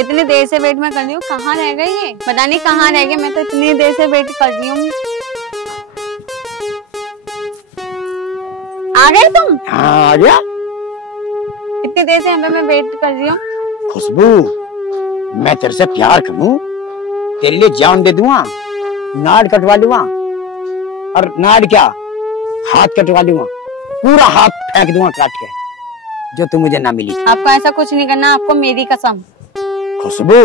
इतनी देर से वेट मैं कर रही हूँ, कहाँ रह गई ये? पता नहीं कहाँ रह गए, मैं तो इतनी देर से वेट कर रही हूँ। आ गए तुम? हाँ आ गया। इतनी देर से यहाँ पे मैं वेट कर रही हूँ। खुशबू, मैं तेरे से प्यार करूं, तेरे लिए जान दे दूंगा, नाड़ कटवा लूंगा, और नाड़ क्या हाथ कटवा लूंगा, पूरा हाथ फेंक दूंगा काट के, जो तू मुझे ना मिली। आपको ऐसा कुछ नहीं करना, आपको मेरी कसम। खुशबू,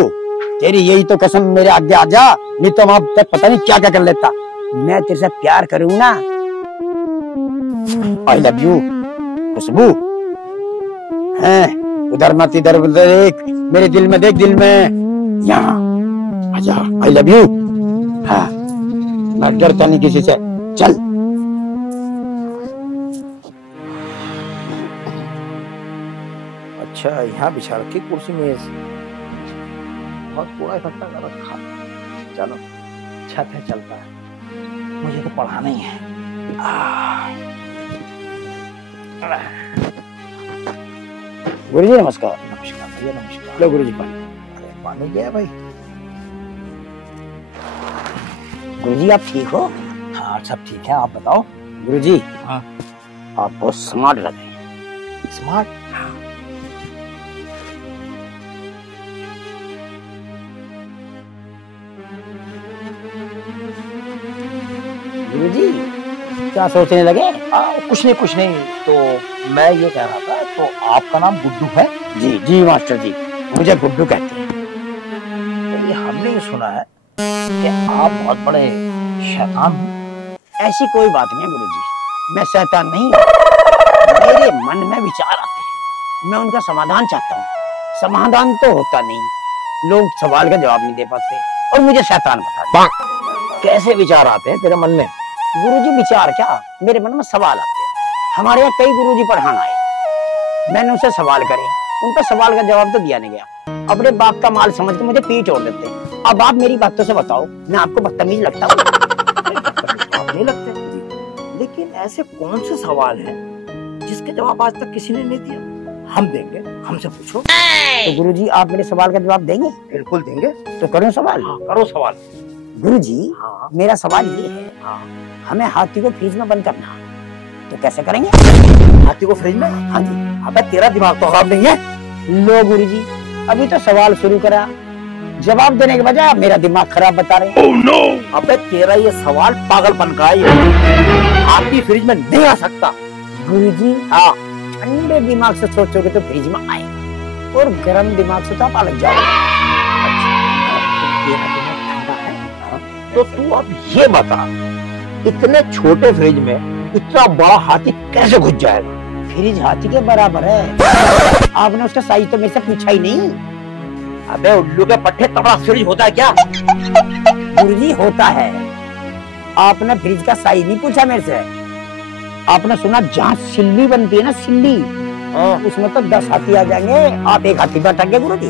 तेरी यही तो कसम, मेरे आगे आ जा, नहीं तो वहां तक पता नहीं क्या क्या कर लेता। मैं तेरे से प्यार करूँ ना। आई लव यू खुशबू। है उधर मत इधर देख, मेरे दिल में देख, दिल में यहाँ आजा। I love you. हाँ, मैं डरता नहीं किसी से। चल अच्छा, यहाँ बिछा रखी कुर्सी मेज, बहुत कूड़ा इकट्ठा कर रखा। चलो छत है, चलता है, मुझे तो पढ़ाना ही है। गुरु जी नमस्कार। नमस्कार भैया, नमस्कार। लो गुरु जी पानी। अरे पानी गया भाई। गुरु जी आप ठीक हो? हाँ सब ठीक है, आप बताओ। गुरु जी हाँ, आप बहुत स्मार्ट लग रहे हैं। स्मार्ट? हाँ। गुरु जी क्या सोचने लगे? कुछ नहीं, तो मैं ये कह रहा था, तो आपका नाम गुड्डू है? जी जी मास्टर जी, मुझे गुड्डू कहते हैं। तो ये हमने ये सुना है कि आप बहुत बड़े शैतान हो। ऐसी कोई बात नहीं है गुरु जी, मैं शैतान नहीं हूँ। मेरे मन में विचार आते हैं, मैं उनका समाधान चाहता हूँ। समाधान तो होता नहीं, लोग सवाल का जवाब नहीं दे पाते और मुझे शैतान बता दे। कैसे विचार आते हैं तेरे मन में? गुरुजी विचार क्या, मेरे मन में सवाल आते हैं। हमारे यहाँ कई गुरुजी पढ़ाना आए, मैंने उनसे सवाल करे, उनका सवाल का जवाब तो दिया नहीं गया। अपने बाप का माल समझ के मुझे पीठ ओढ़ देते हैं। अब आप मेरी बातों से बताओ, मैं आपको बदतमीज लगता हूँ? आप नहीं लगते, लेकिन ऐसे कौन से सवाल हैं जिसके जवाब आज तक किसी ने नहीं दिया? हम देंगे, हमसे पूछो। तो गुरुजी आप मेरे सवाल का जवाब देंगे? बिल्कुल देंगे। तो करूँ सवाल? हाँ, करो सवाल। गुरुजी हाँ, मेरा सवाल ये है, हाँ, हमें हाथी को फ्रिज में बंद करना, तो कैसे करेंगे? हाथी को फ्रिज में? हाँ जी। अबे तेरा दिमाग तो खराब नहीं है? लो गुरुजी, अभी तो सवाल शुरू करा, जवाब देने के बजाय आप मेरा दिमाग खराब बता रहे हैं। Oh, no! अबे तेरा ये सवाल पागलपन का है। हाथी फ्रिज में नहीं आ सकता। गुरुजी हाँ, ठंडे दिमाग से सोचोगे तो फ्रिज में आए, और गर्म दिमाग से तो आप अलग जाओगे। तेरा दिमाग ठंडा है? तो तू अब ये बता, इतने छोटे फ्रिज में इतना बड़ा हाथी कैसे घुस जाएगा? फ्रिज हाथी के बराबर है, आपने उसका साइज तो मेरे से पूछा ही नहीं। अबे उल्लू के पट्टे, तबड़ा फ्रिज होता है क्या? गुरुजी होता है, आपने फ्रिज का साइज नहीं पूछा मेरे से। आपने सुना जहाँ सिल्ली बनती है ना, सिल्ली, उसमें तो 10 हाथी आ जाएंगे, आप एक हाथी बैठाएंगे गुरुजी।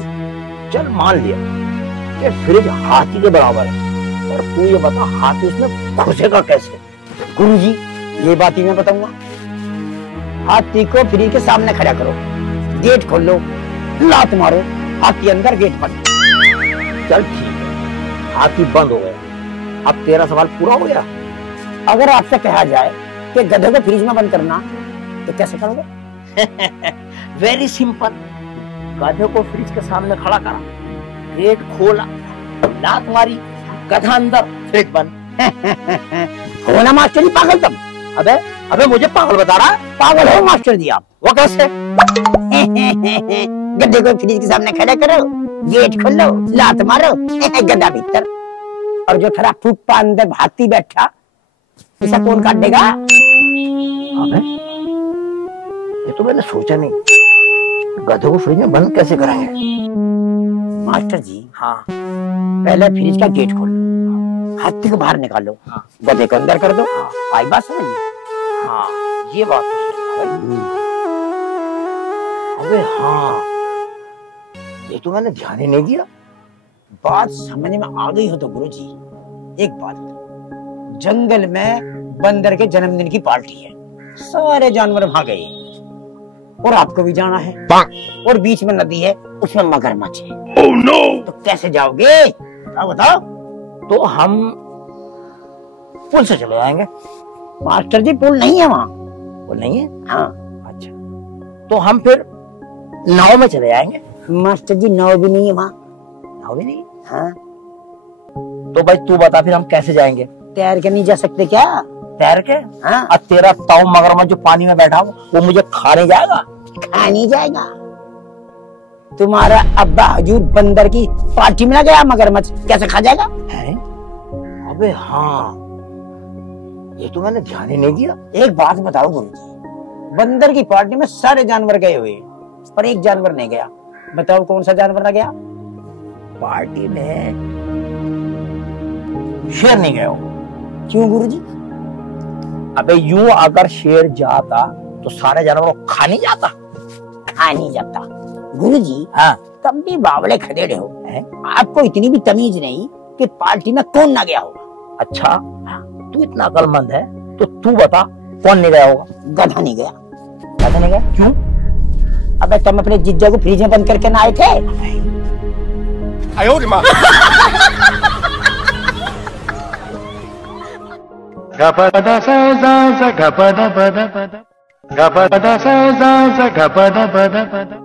चल मान लिया कि फ्रिज हाथी के बराबर है, और तू ये बता हाथी उसमें घुसेगा कैसे? गुरुजी ये बात ही मैं बताऊंगा। हाथी को फ्रिज के सामने खड़ा करो, गेट खोल लो, लात मारो, हाथी अंदर, गेट बंद। चल ठीक है, हाथी बंद हो गया। अब तेरा सवाल पूरा हो गया। अगर आपसे कहा जाए कि गधे को फ्रिज में बंद करना, तो कैसे करोगे? वेरी सिंपल, गधे को फ्रिज के सामने खड़ा करा, गेट खोला, लात मारी, गधा अंदर, फ्रिज बंद। हो ना मास्टर जी पागल तुम? अबे मुझे पागल बता रहा है? पागल हो मास्टर जी आप। वो कैसे? गधे को फ्रिज के सामने खड़ा करो, गेट खोलो, लात मारो, गधा भीतर, और जो खरा फूफा अंदर हाथी बैठा, इसे कौन काट देगा? अबे ये तो मैंने सोचा नहीं, गधे को फ्रिज में बंद कैसे कराएंगे? मास्टर जी हाँ, पहले फ्रिज का गेट खोलो, हाथी को बाहर निकालो, हाँ, गधे को अंदर कर दो। आई बात समझ? हाँ, ये बात तो सही है भाई। अबे हाँ, ये तो मैंने ध्यान ही नहीं दिया। बात समझ में आ गई हो तो गुरुजी एक बात, जंगल में बंदर के जन्मदिन की पार्टी है, सारे जानवर वहां गए, और आपको भी जाना है, और बीच में नदी है, उसमें मगरमच्छ है। oh, no! तो कैसे जाओगे? बताओ। तो हम पुल से चले जाएंगे। मास्टर जी पुल नहीं है वहाँ। पुल नहीं है? हाँ। अच्छा, तो हम फिर नाव में चले जाएंगे। मास्टर जी नाव भी नहीं है वहाँ। नाव भी नहीं है? हाँ। तो भाई तू बता फिर हम कैसे जाएंगे? तैर के नहीं जा सकते क्या? तैर के? हाँ। और तेरा ताऊ मगरमच्छ जो पानी में बैठा हो वो मुझे खाने जाएगा? खा नहीं जाएगा। तुम्हारा अब्बा हजूर बंदर की पार्टी में ना गया मगरमच्छ, कैसे खा जाएगा? है? अबे हाँ, ये तो मैंने ध्यान ही नहीं दिया। एक बात बताओ गुरुजी, बंदर की पार्टी में सारे जानवर गए हुए पर एक जानवर नहीं गया। बताओ कौन सा जानवर ना गया? पार्टी में शेर नहीं गया हो। क्यों गुरुजी? अबे यूं अगर शेर जाता तो सारे जानवरों को खा नहीं जाता? खा नहीं जाता गुरुजी। हाँ। तब भी बावले खदेड़े हो। आपको इतनी भी तमीज नहीं कि पार्टी में कौन ना गया होगा। अच्छा, तू इतना अक्लमंद है तो तू बता कौन नहीं गया होगा? गधा नहीं गया। गधा नहीं गया? क्यों? अबे तुम अपने जीजा को फ्रिज में बंद करके ना आए थे? आयो रे माँ। गपदा सा सा गपदा पदा पदा गपदा सा गपदा पदा पदा।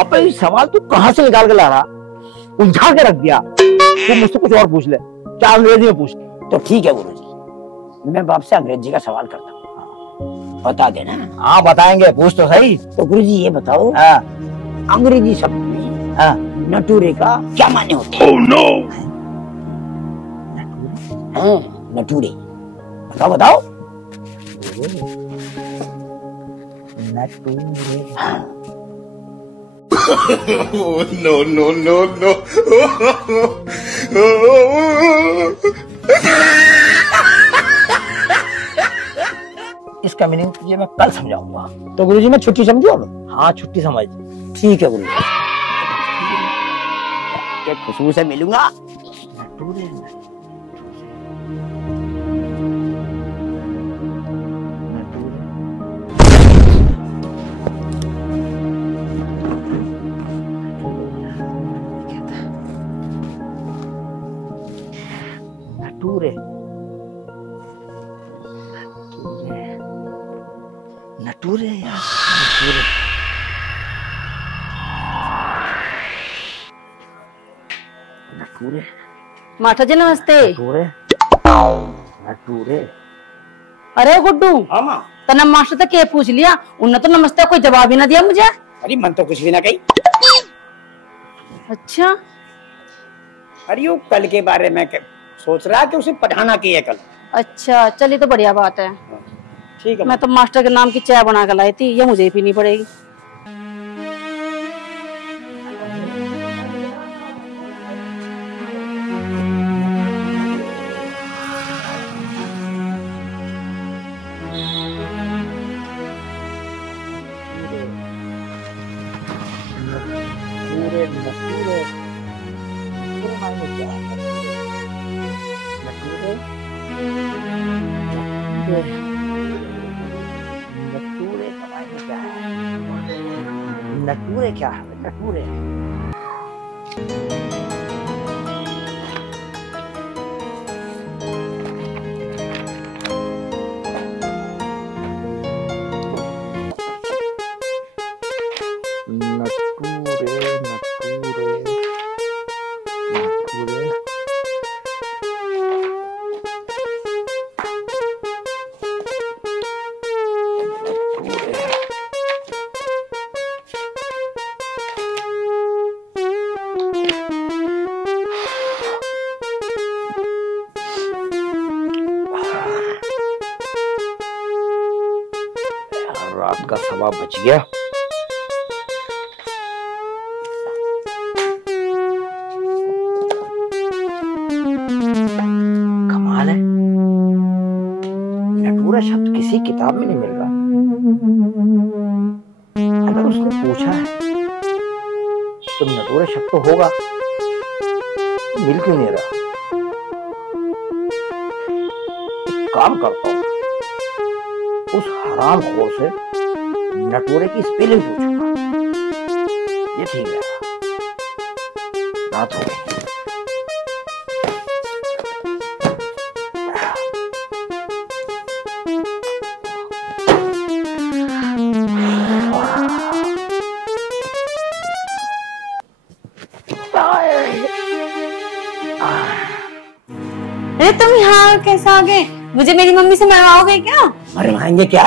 अबे ये सवाल तू कहाँ से निकाल के ला रहा? उलझा के रख दिया। तू मुझसे कुछ और पूछ ले, क्या अंग्रेजी में पूछ। तो ठीक है गुरुजी, मैं बाप से अंग्रेजी का सवाल करता हूँ, बता देना। हाँ बताएंगे, पूछ तो सही। तो गुरुजी ये बताओ, अंग्रेजी शब्द में नटूरे का क्या माने होते हैं? oh, no! नटूरे, बताओ बताओ। नटूरे। no no no no। इसका मीनिंग तुझे मैं कल समझाऊंगा। तो गुरुजी मैं छुट्टी समझू अब? हाँ छुट्टी समझ। ठीक है गुरुजी, क्या खुशबू से मिलूंगा। नटूरे नटूरे नटूरे यार, नटूरे। नटूरे मास्टर जी नमस्ते। नटूरे नटूरे। अरे गुड्डू, हाँ माँ। तना मास्टर तक क्या पूछ लिया, उन्होंने तो नमस्ते कोई जवाब ही ना दिया मुझे। अरे मन तो कुछ भी ना कही। अच्छा, अरे वो कल के बारे में सोच रहा कि उसे पढ़ाना की है कल। अच्छा चलिए तो बढ़िया बात है। ठीक है। मैं तो मास्टर के नाम की चाय बना कर लाई थी, ये मुझे ही पीनी पड़ेगी। नटूरे क्या है? नटूरे रात का सवा बच गया। कमाल है, नटूरा शब्द किसी किताब में नहीं मिल रहा। अगर उसने पूछा है तो नटूरा शब्द तो होगा, तो मिल क्यों नहीं रहा? एक काम करता हूं, उस हरामखोर से नटूरे की स्पेलिंग पूछूंगा। ये ठीक है, रात हो गई। अरे तुम यहाँ कैसे आ गए? मुझे मेरी मम्मी से मिलवाओगे क्या? अरे भाएंगे क्या,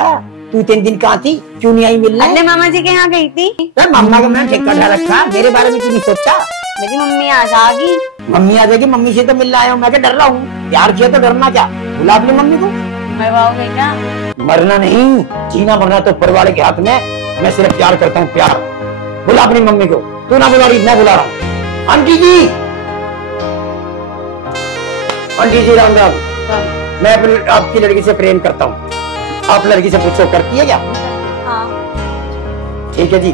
तू 3 दिन कहाँ थी, क्यों नहीं आई मिलने? अपने मामा जी के यहाँ गई थी। मम्मा का मैंने ठेका उठा रखा, मेरे बारे में क्यों नहीं सोचा? मेरी मम्मी आज आ गई। मम्मी आ जाएगी, मम्मी से तो मिलने आया हूँ, मैं क्या डर रहा हूँ? प्यार किया तो डरना क्या? बुला अपनी मम्मी को। मिलवाओगे क्या? मरना नहीं, जीना मरना तो ऊपर वाले के हाथ में। मैं सिर्फ प्यार करता हूँ, प्यार। बुला अपनी मम्मी को। तू ना बुला रही, मैं बुला रहा हूँ। आंटी जी, आंटी जी राम राम। मैं अपनी आपकी लड़की से प्रेम करता हूँ, आप लड़की से पूछो करती है क्या? हाँ। ठीक है जी,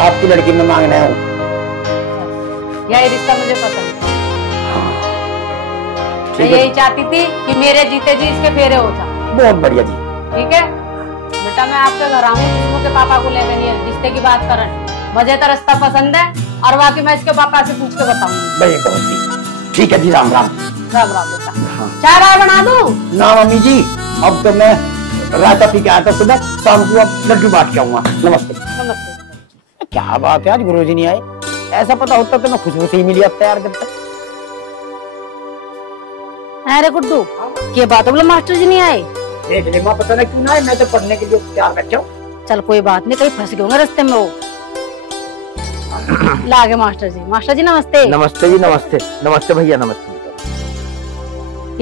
आपकी लड़की में मांगना है। यही रिश्ता मुझे पसंद है। मैं ठीक है, यही चाहती थी कि मेरे जीते जी इसके फेरे हो जाए। बहुत बढ़िया जी। ठीक है बेटा, मैं आपके घर आऊंगी, खुशबू के पापा को लेकर नहीं रिश्ते की बात करें। मुझे तो रिश्ता पसंद है और बाकी मैं इसके पापा से पूछ के बताऊंगी। भाई बहुत जी, ठीक है जी, राम राम। राम राम बेटा। हाँ। चाय वाय बना दूं? ना मम्मी जी, अब तो मैं रायता पी के आया था सुबह, शाम को अब लड्डू बांट के आऊंगा। नमस्ते। नमस्ते। क्या बात है, आज गुरुजी नहीं आए? ऐसा पता होता तो मैं खुशबू से ही मिली अब तैयार जब तक। अरे गुड्डू, ये बात बोले मास्टर जी नहीं आए? देख ले माँ, पता नहीं क्यों ना आए, मैं तो पढ़ने के लिए तैयार बैठा हूँ। चल कोई बात नहीं, कहीं फंस गए होंगे रास्ते में वो। लागे मास्टर जी। मास्टर जी नमस्ते। नमस्ते जी, नमस्ते। नमस्ते भैया, नमस्ते।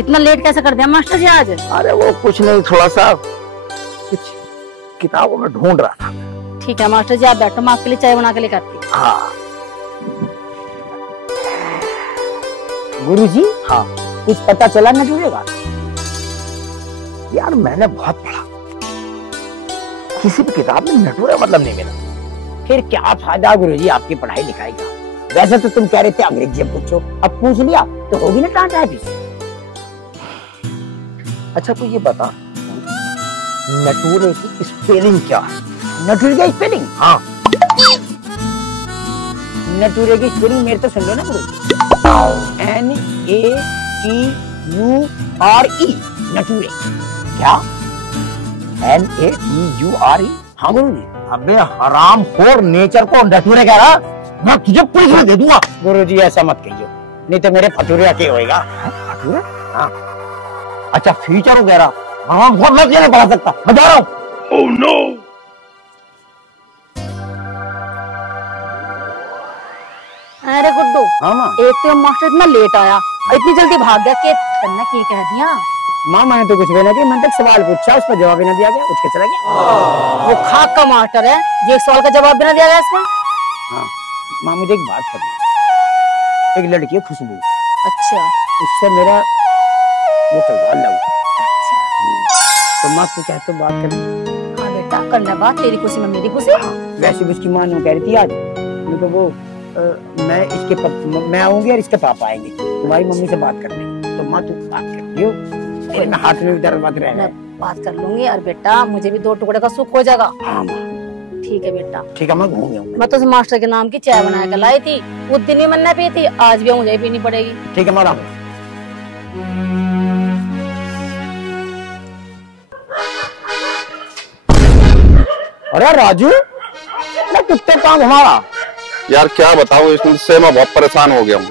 इतना लेट कैसे कर दिया मास्टर जी आज? अरे वो कुछ नहीं, थोड़ा सा कुछ किताबों में ढूंढ रहा था। ठीक है मास्टर जी, आप बैठो, मैं आपके लिए चाय बना के लेकर आती हूँ। हाँ। गुरुजी, हाँ कुछ पता चला न जुड़ेगा? यार, मैंने बहुत पढ़ा, किसी भी किताब में नटूरा मतलब नहीं मिला। फिर क्या फायदा गुरुजी आपकी पढ़ाई लिखाई का? वैसे तो तुम कह रहे थे अंग्रेजी पूछो, अब पूछ लिया तो होगी ना टाटा है। अच्छा तू ये बता, नटूरे की स्पेलिंग क्या है? नटूरे की स्पेलिंग? हाँ। नटूरे की स्पेलिंग मेरे तो सुन लो ना गुरुजी। NATURE, नटूरे। क्या? NATURE? हाँ गुरुजी। अबे हराम खोर, नेचर को नटूरे कह रहा, मैं तुझे पुलिस में दे दूंगा। गुरुजी ऐसा मत कहियो, नहीं तो मेरे फटूरे के होएगा। फटूरे? हाँ। अच्छा फ्यूचर वगैरह हराम खोर मैं तुझे नहीं पढ़ा सकता, मैं जा रहा हूँ। Oh no! अरे गुड्डू, हाँ माँ। एक तो मास्टर इतना लेट आया और इतनी जल्दी भाग गया कि तन्ने क्या कह दिया? माँ मैंने तो कुछ भी नहीं किया, मैंने तक सवाल पूछा, उसका जवाब भी ना दिया गया, उठ के चला गया। वो खाक का मास्टर है, ये एक सवाल का जवाब भी ना दिया गया इसमें। हाँ माँ, मुझे एक बात करनी। एक लड़की है खुशबू, अच्छा। उससे मेरा वो चल रहा लव। अच्छा। तो माँ तू क्या तो बात करनी? हाँ बेटा, कर ले बात, तेरी खुशी में मेरी खुशी। वैसे भी उसकी माँ ने कह रही थी आज, तो वो मैं आऊंगी और इसके पापा आएंगे तुम्हारी मम्मी से बात करने। तो माँ तू बात करती हो, तेरे में हाथ में दर्द मत रहना। मैं बात कर लूंगी। और बेटा मुझे भी 2 टुकड़े का सुख हो जाएगा। हाँ माँ ठीक है बेटा। ठीक है, मैं घूम जाऊंगा। मैं तो मास्टर के नाम की चाय बना के लाई थी, उस दिन ही मैंने पी थी, आज भी मुझे पीनी पड़ेगी। ठीक है माँ। अरे राजू, अरे कुत्ते कहाँ घुमा रहा? यार क्या बताऊं, इससे मैं बहुत परेशान हो गया हूँ।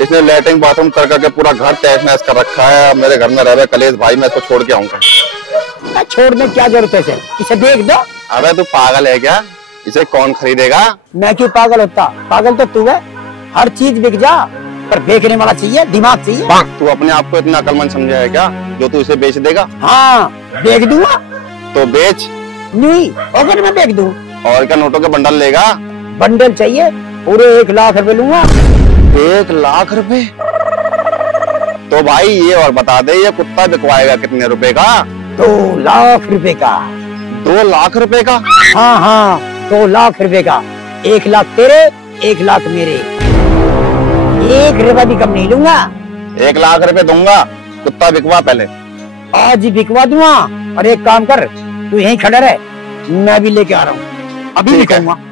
इसने लैट्रिन बाथरूम कर करके पूरा घर तहस नहस कर रखा है। मेरे घर में रह रहे कलेश भाई, मैं इसको छोड़ के आऊंगा। छोड़ने क्या जरूरत है इसे? इसे देख दो। अबे तू पागल है क्या? इसे कौन खरीदेगा? मैं क्यों पागल होता? पागल तो तू है। हर चीज बिक जा, पर बेचने वाला चाहिए, दिमाग चाहिए। तू अपने आप को इतना अकलमंद समझा है क्या जो तू इसे बेच देगा? हाँ बेच दूंगा। तो बेच। नहीं अगर मैं बेच दूं। और क्या नोटों के बंडल लेगा? बंडल चाहिए, पूरे 1 लाख रुपए लूंगा। 1 लाख रुपए? तो भाई ये और बता दे, ये कुत्ता बिकवाएगा कितने रुपए का? 2 लाख रुपए का। 2 लाख रुपए का? हाँ हाँ 2 लाख रुपए का। 1 लाख तेरे, 1 लाख मेरे। 1 रुपया भी कम नहीं लूंगा। 1 लाख रुपए दूंगा, कुत्ता बिकवा पहले। आज ही बिकवा दूंगा। और एक काम कर, तू यहीं खड़ा रहे, मैं भी लेके आ रहा हूँ, अभी ठीक है। निकलूंगा।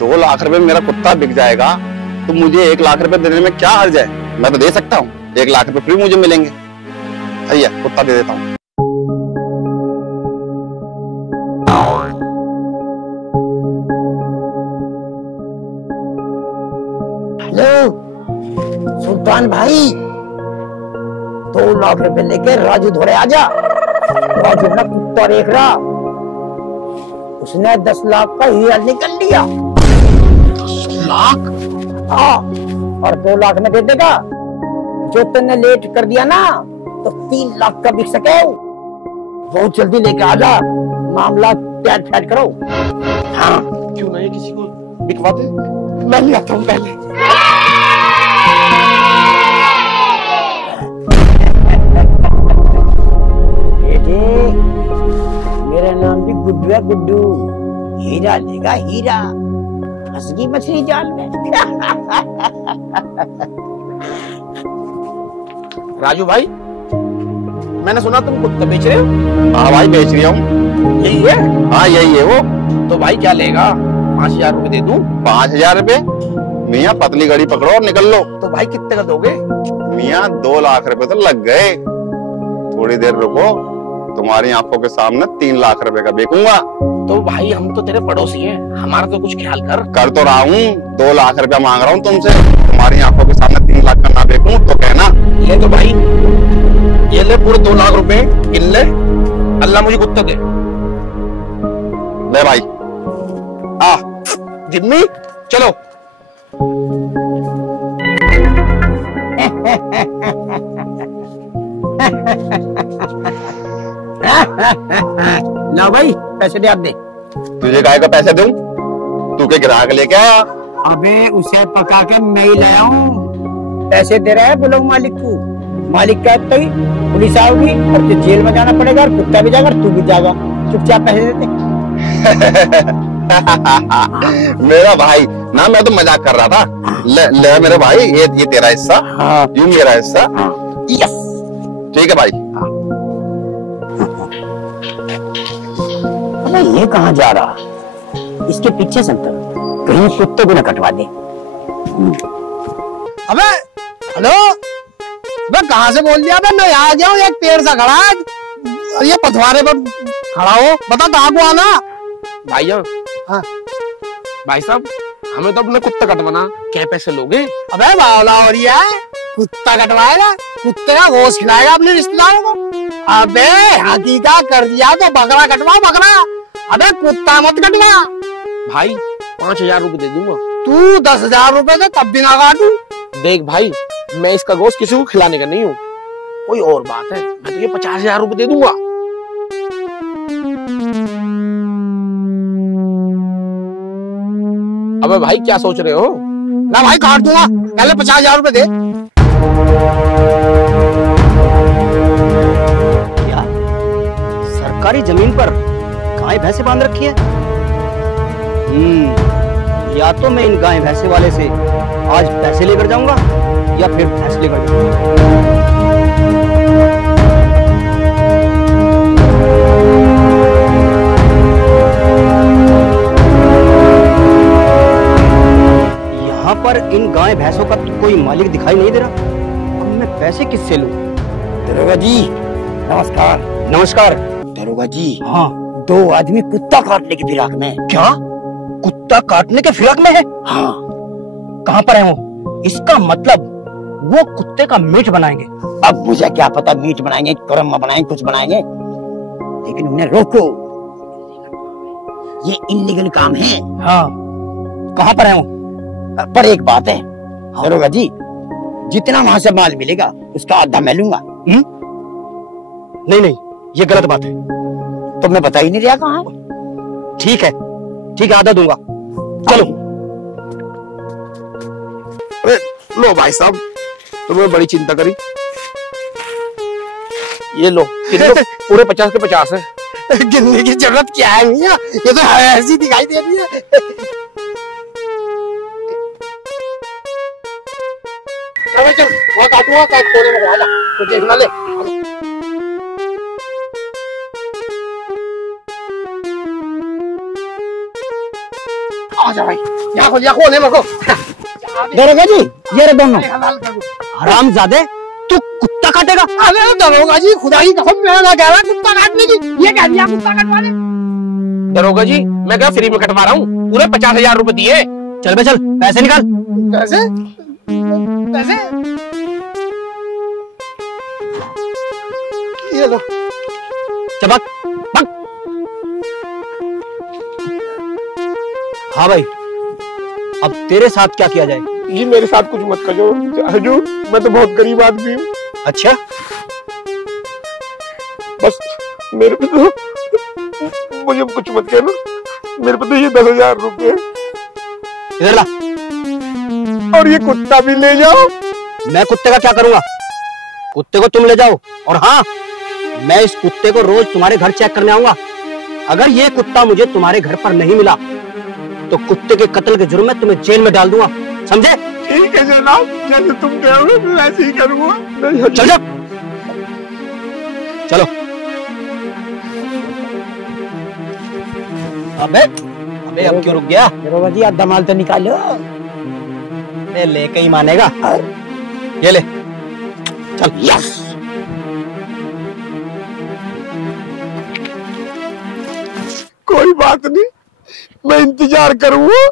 2 लाख रुपए में मेरा कुत्ता बिक जाएगा तो मुझे 1 लाख रुपए देने में क्या हर्ज है? मैं तो दे सकता हूँ, 1 लाख रुपए फ्री मुझे मिलेंगे। सही है, कुत्ता दे देता हूँ। हेलो सुल्तान भाई, 2 लाख रुपए लेके राजू धोड़े आजा। राजू अपना कुत्ता देख रहा, उसने 10 लाख का हीरा निकल लिया। 10 लाख? हाँ, और 2 लाख में दे देगा। जो तुमने लेट कर दिया ना तो 3 लाख का बिक सके। बहुत जल्दी लेके आजा, मामला तैयार करो। हाँ, क्यों नहीं किसी को बिकवा दे? मैं ले आता हूँ पहले। मेरा नाम भी गुड्डू है, गुड्डू। हीरा लेगा हीरा, हंसगी मछली जाल में। राजू भाई, मैंने सुना तुम कुत्ता बेच रहे हो? हाँ भाई, बेच रहा हूँ। यही है? हाँ यही है वो। तो भाई क्या लेगा? 5,000 रुपए दे दूं? 5,000 रुपए? मियाँ पतली गाड़ी पकड़ो और निकल लो। तो भाई कितने का दोगे? मियाँ 2 लाख रुपए तो लग गए। थोड़ी देर रुको, तुम्हारी आंखों के सामने 3 लाख रुपए का बेचूंगा। तो भाई हम तो तेरे पड़ोसी हैं, हमारा तो कुछ ख्याल कर तो रहा हूँ, 2 लाख रुपया मांग रहा हूँ तुमसे। तुम्हारी आंखों के सामने 3 लाख का ना बेचूं तो कहना। ये तो भाई, ये ले पूरे 2 लाख रुपए, गिन ले। अल्लाह मुझे कुत्ता दे। ले भाई, आ जिम्मी, चलो। ला भाई, पैसे दे, आप दे। तुझे काहे का पैसे दूं? तू के ग्राहक लेके आया? अबे उसे पका के मैं ही लाया हूँ। पैसे दे रहा है, बोलो मालिक को। मालिक कहता ही पुलिस आओगी और तुझे जेल में जाना पड़ेगा, और कुत्ता भी जाएगा और तू भी जाएगा। चुपचाप पैसे दे। मेरा भाई ना, मैं तो मजाक कर रहा था। ले मेरे भाई, ये तेरा हिस्सा। हाँ। ये मेरा हिस्सा। यस, ठीक है भाई। अबे ये कहाँ जा रहा? इसके पीछे चलता, कहीं कुत्ते को न कटवा दे। अबे हेलो, अबे कहाँ से बोल दिया? मैं यहाँ आ गया हूँ, एक पेड़ सा खड़ा है, ये पथवारे पर खड़ा हो। बता कहाँ को आना? भाई हाँ। भाई साहब, हमें तो अपने कुत्ता कटवाना, क्या पैसे लोगे? अबे बावला हो रही है, कुत्ता कटवाएगा? कुत्ते का गोश्त खिलाएगा अपने रिश्तेदारों को? अबे हकीका कर दिया तो बकरा कटवा, बकरा। अबे कुत्ता मत कटवा। भाई 5,000 रुपए दे दूंगा। तू 10,000 रुपए से तब भी ना काटू। देख भाई, मैं इसका गोश्त किसी को खिलाने का नहीं हूँ, कोई और बात है। मैं तो ये 50,000 रुपए दे दूंगा। अबे भाई क्या सोच रहे हो? ना भाई काट दूंगा, पहले 50,000 रुपए दे। क्या सरकारी जमीन पर गाय भैंसे बांध रखी है? या तो मैं इन गाय भैंसे वाले से आज पैसे लेकर जाऊंगा या फिर भैंस लेकर जाऊंगा। यहाँ पर इन गाय भैंसों का तो कोई मालिक दिखाई नहीं दे रहा। अब मैं पैसे किससे लूं? दरोगा जी नमस्कार। नमस्कार। दरोगा जी, हाँ। 2 आदमी कुत्ता काटने की फिराक में। क्या कुत्ता काटने के फिराक में है? हाँ। कहाँ पर है वो? इसका मतलब वो कुत्ते का मीट बनाएंगे। अब मुझे क्या पता, मीट बनाएंगे, कौरमा बनाएंगे, कुछ बनाएंगे, लेकिन उन्हें रोको, ये इल्लीगल काम है। हाँ। कहाँ पर है वो? पर एक बात है दरोगा जी, जितना वहां से माल मिलेगा उसका आधा मैं लूंगा। नहीं नहीं, ये गलत बात है। तो मैं बता ही नहीं रहा कहाँ है। ठीक है, ठीक है, आधा दूंगा। चलो। लो भाई साहब, तुम्हें बड़ी चिंता करी। ये लो, पूरे 50 के 50 है। गिनने की जरूरत क्या है मियां? ये तो ऐसी दिखाई दे रही है। चल वहाँ काटूंगा, कोने में डाला, तो देखना ले। आजा भाई, यहाँ खोल है मेरे को। दरोगा जी ये रहे दोनों। हलाल कर दो। हरामजादे, तू कुत्ता काटेगा? अरे दरोगा जी, खुदा की कसम, मैं ना कह रहा कुत्ता काटने की, ये कह दिया कुत्ता कटवा ले। दरोगा जी मैं क्या फ्री में कटवा रहा हूँ, पूरे 50,000 रुपए दिए। चल बे चल, पैसे निकाल। पैसे? पैसे? ये लो। चबक बक। हाँ भाई, अब तेरे साथ क्या किया जाए? ये मेरे साथ कुछ मत करो हजूर, मैं तो बहुत गरीब आदमी हूँ। अच्छा, बस मेरे पे तो मुझे कुछ मत कहना, मेरे पे तो ये 10,000 रुपए इधर ला। और ये कुत्ता भी ले जाओ। मैं कुत्ते का क्या करूंगा? कुत्ते को तुम ले जाओ, और हाँ, मैं इस कुत्ते को रोज तुम्हारे घर चेक करने आऊंगा। अगर ये कुत्ता मुझे तुम्हारे घर पर नहीं मिला तो कुत्ते के कत्ल के जुर्म में तुम्हें जेल में डाल दूंगा, समझे? ठीक है जनाब, जैसे तुम कहोगे मैं वैसे ही करूंगा। चल जा। चलो। अबे अबे अब क्यों रुक गया? दरोगा जी आप दमाल तो निकालो। अबे लेके ही मानेगा। ये ले, चल। यस। कोई बात नहीं, मैं इंतजार करूंगा,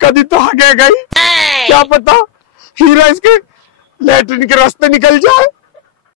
कभी तो आगे गई, क्या पता हीरा इसके लैट्रिन के रास्ते निकल जाए।